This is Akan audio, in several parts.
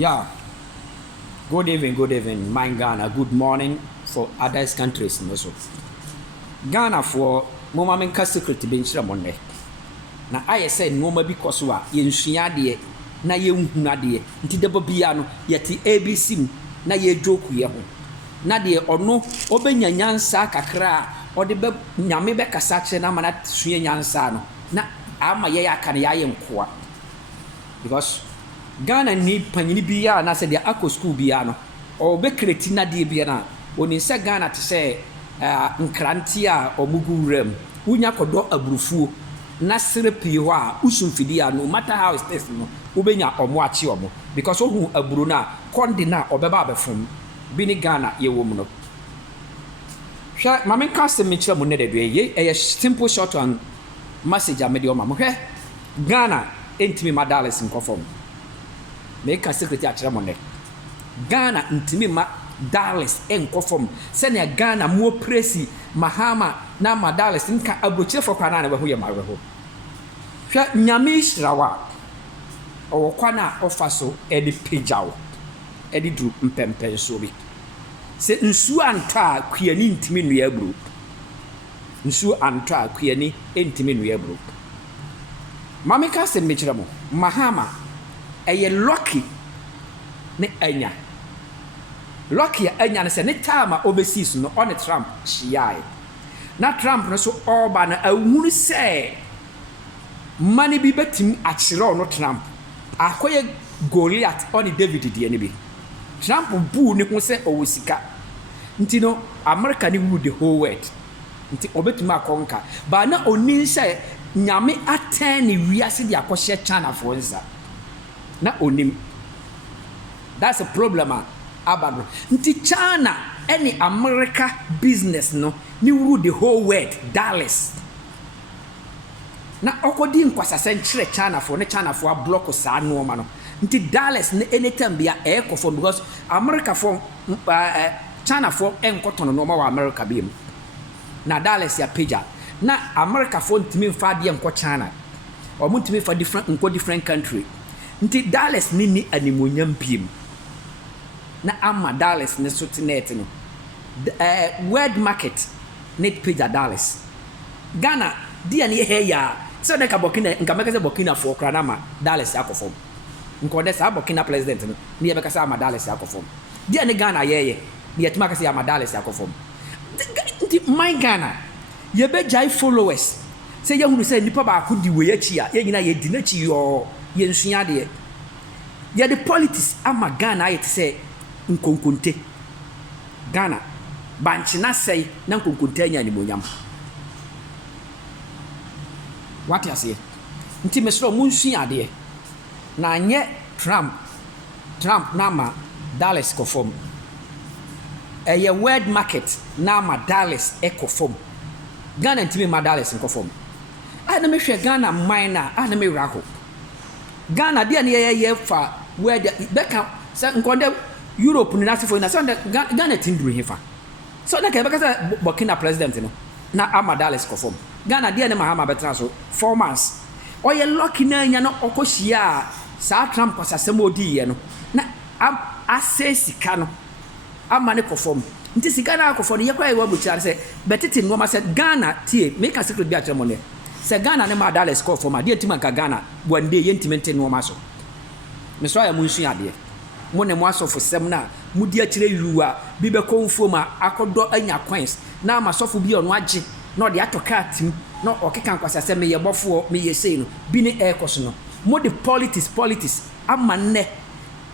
Yeah, good evening, my Ghana. Good morning for other countries. Also, Ghana for moment secret being Monday. Now, I said, no, maybe because what yen shiade, na ye unade, Tidabo Biano, yet the ABC, na ye joke ye home. Nadia or no, Obenya Yansa Kakra, or the Yamebe Casache, Namanat Sri Yansano. Na ama ye can yam kwa. Because Ghana need panini bia na se dia akọ school bia no o be kreti na de bia na oni se Ghana te se nkranti a omugu rem unya kodo aburufuo na sere pii ho a usumfidi a no matter how it is no ubenya omo achi omo because ohu aburu na konde na obeba abefom bi ni Ghana ye wo mu no hwa mame ka se me kire mu ne de ye e simple short and message a me de o ma mo hwe Ghana entimi madales nkofom make a secretary at Ramone. Ghana intimima Dallas enkofom. Senya Ghana more presi Mahama na Dallas nka abrochire for kwana na we hoye mareho. Hwa nyame hirawa. O kwana ofaso edi pejawo. Edi dru mpempen so bi. Se nsu anta kuani ntimi nu abru. Nsu anta kuani ntimi nu abru. Mame ka se mechira mo. Mahama eye lucky ne anya lucky anya ne se ne time overseas no on Trump shiai na Trump no so oba na awunu se mani bi betim achire no Trump akoye Goliath on David die ne bi Trump bu ne ho se owosika nti no America ne rule the whole world nti obetima akonka ba na oni se nyame aten ne wiase de akohye China for nza na onim. That's a problem abado. Nti China any America business no ni rule the whole world Dallas. Na okodi nkwasase nchire China for ne China for block sa no ma no. Nti Dallas ne anytime bia e kofo because America for China for enkotono no ma wa America bi mu. Na Dallas ya peja. Na America for ntimi mfa de enko China. Or ntimi for different country. Nti Dallas ni animonyam piem na ama Dallas ne so tenet no world market net page Dallas Ghana dia ne he ya so na ka Burkina nka meka se Burkina for kra na ma Dallas akofom nko de sa Burkina president no ne ye beka sa ama Dallas akofom dia ne Ghana ye ne yetima ka se ama Dallas akofom nti my Ghana ye be jai followers se ye hunu se nipa ba ko di we achi a ye nyina ye di na chi yo ye nsua de ye the politics ama Ghana ayete se nkonkonte Ghana banchi na sei na nkonkonte anya ni monyam what you say nti mesro munsua de na nye Trump na ma Dallas kofom ye world market na ma Dallas ekofom Ghana ntimi ma Dallas nkofom ana me hwe Ghana mine na me wraho Ghana dia ne ye fa where the beka say nkonde Europe ni nasifo na say Ghana tinduru hefa so na ka beka say Burkina president no na ama Dallas kofom Ghana dia ne Mahama betra so 4 months oye lucky na anya no okohia sa Trump kwasasem odi ye no na asesika no ama ne kofom nti sika na akofo ne yekwa ewa buchare say betete no ma say Ghana tie make a secret bi a tremone se Ghana ne ma Dallas call for ma de ntima ka Ghana one day yentimente no ma so me so ya munsu ade mo ne mo asofo sem na mudi akire yuwa bi be konfo ma akodo anya coins na ma sofo bi ono age na ode atoka atim na okeka nkwasa se me ye bofo me ye sei no bi ne ekoso no mo de politics amane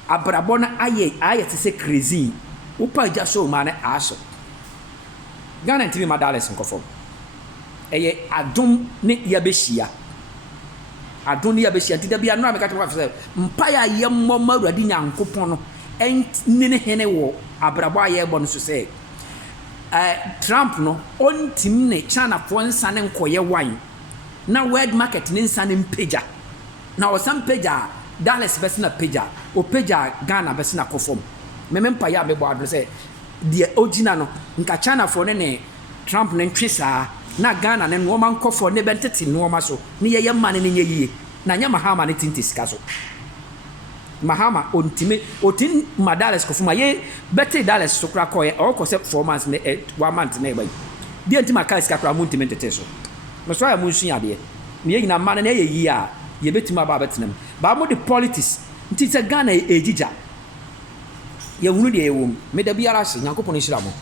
abrabo na aye te se crazy upa ja so ma ne aso Ghana ntimi ma Dallas nkofo eye adom ne yabehia ntida bia no ameka to fa mpaya ye mmoma awurade nyankopon no ennene hene wo abrabo aye bo no so se Trump no ontim ne China fo nsa ne nkoye wan na world market ne nsa ne mpeja na o sam peja Dallas besina peja o peja Ghana besina kofom mpaya me bo adro se de ogina no nka China fo ne Trump ne ntwesa na Ghana ne no man kofo ne bentete no ma so ne ye man ne nye yie na nya Mahama ne tinti sika so mahama ontime otin madales ko fuma ye bete dales so kra ko e o ko se 4 months ne 1 month na e bai di antima kai ska kra mu ntime tete so me so ya mu nsu ade me ye nyina ma na ye yi a ye betima ba betenam ba mo de politics nti se Ghana ejija ye hunu de ye wom me da biara se Nyankopon hira mo